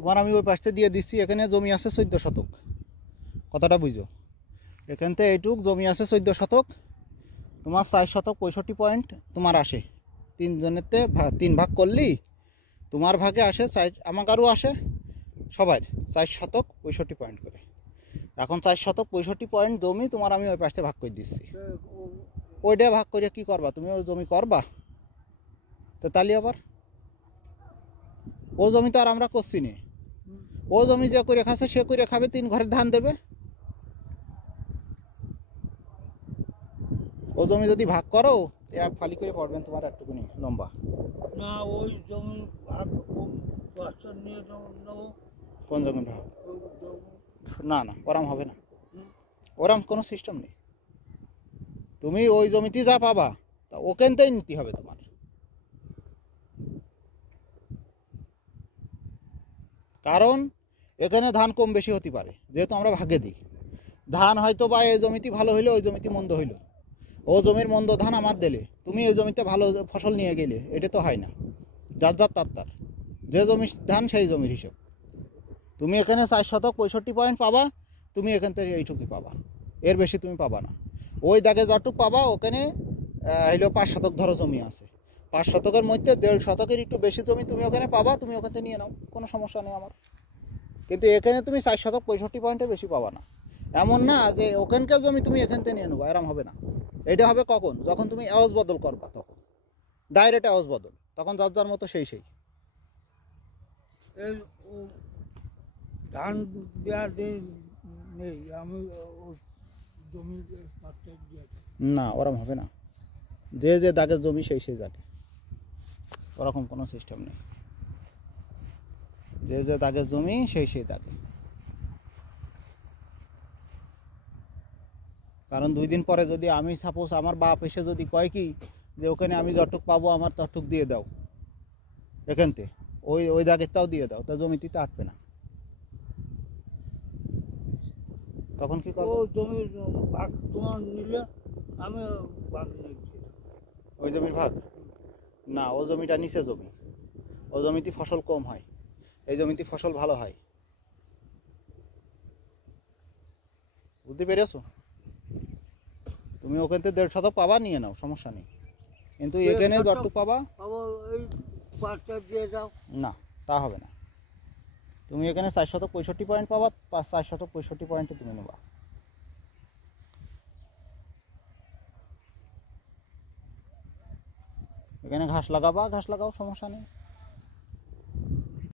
তোমার আমি ওই পাশটা দিয়ে দিচ্ছি। এখানে জমি আছে 14 শতক, কথাটা বুঝো। এখান থেকে এইটুক জমি আছে 14 শতক, তোমার 4 শতক 65 পয়েন্ট তোমার আসে। তিনজনেরতে 3 ভাগ করলি তোমার ভাগে আসে 4, আমাকারও আসে, সবার 4 শতক 65 পয়েন্ট করে। এখন 4 শতক 65 পয়েন্ট জমি তোমার আমি ওই পাশে ভাগ করে দিচ্ছি। ওইটা ভাগ করে কি করবা তুমি? ওই জমি করবা তো তাহলে আবার ও জমি তো আর আমরা করছি না। ও জমি যে করে খাচ্ছে সে করে খাবে, 3 ঘরের ধান দেবে। ও জমি যদি ভাগ করো এক ফালি করে পড়বেন তোমার একটুকুনি লম্বা। না ওই জমি ভাগ নিয়ে নেবো। কোন জমি ভাগ? না না, ওরম হবে না, ওরম কোনো সিস্টেম নেই। তুমি ওই জমিতে যা পাবা তা ওখানতেই নিতে হবে তোমার। কারণ এখানে ধান কম বেশি হতে পারে, যেহেতু আমরা ভাগে দিই। ধান হয়তো বা এই জমিতে ভালো হইলো, ওই জমিতে মন্দ হইলো। ও জমির মন্দ ধান আমার দিলে, তুমি এই জমিতে ভালো ফসল নিয়ে গেলে, এটা তো হয় না। যার যার তার যে জমির ধান সেই জমির হিসেব। তুমি এখানে 4 শতক 65 পয়েন্ট পাবা, তুমি এখান থেকে এইটুকুই পাবা, এর বেশি তুমি পাবা না। ওই দাগে যতটুকু পাবা ওখানে হইলো 5 শতক ধরো জমি আছে, 5 শতকের মধ্যে 1.5 শতকের একটু বেশি জমি তুমি ওখানে পাবা, তুমি ওখান থেকে নিয়ে নাও, কোনো সমস্যা নেই আমার। কিন্তু এখানে তুমি 4 শতক 65 পয়েন্টের বেশি পাবা না। এমন না যে ওখানকার জমি তুমি এখান থেকে নিয়ে নেবো, এরম হবে না। এটা হবে কখন? যখন তুমি আওয়াজ বদল করবা, তখন ডাইরেক্ট আওয়াজ বদল, তখন যার যার মতো সেই। এই ধান দেওয়ার নেই, আমি জমি না, ওরম হবে না। যে যে দাগের জমি সেই দাগে, ওরকম কোনো সিস্টেম নেই। যে যে দাগের জমি সেই দাগে। কারণ 2 দিন পরে যদি আমি সাপোজ আমার বাপ এসে যদি কয় কি যে ওখানে আমি যতটুক পাবো আমার ততটুক দিয়ে দাও, এখানতে ওই দাগেরটাও দিয়ে দাও, তা জমিতে তো আটবে না। তখন কি করবো? জমির ভাগ তোমার নিলে আমি ভাগ নিয়ে ওই জমির ভাগ না, ও জমিটা নিচে জমি, ও জমিতে ফসল কম হয়, এই জমিতে ফসল ভালো হয়। বুঝতে পেরেছো? তুমি ওখান থেকে 1.5 শতক পাবা, নিয়ে নাও, সমস্যা নেই। কিন্তু এখানে যতটুকু পাবা এই 5টা দিয়ে যাও, না তা হবে না। তুমি এখানে 4 শতক 65 পয়েন্ট পাবা, 4 শতক 65 পয়েন্টে তুমি নেবা। এখানে ঘাস লাগাবা, ঘাস লাগাও, সমস্যা নেই।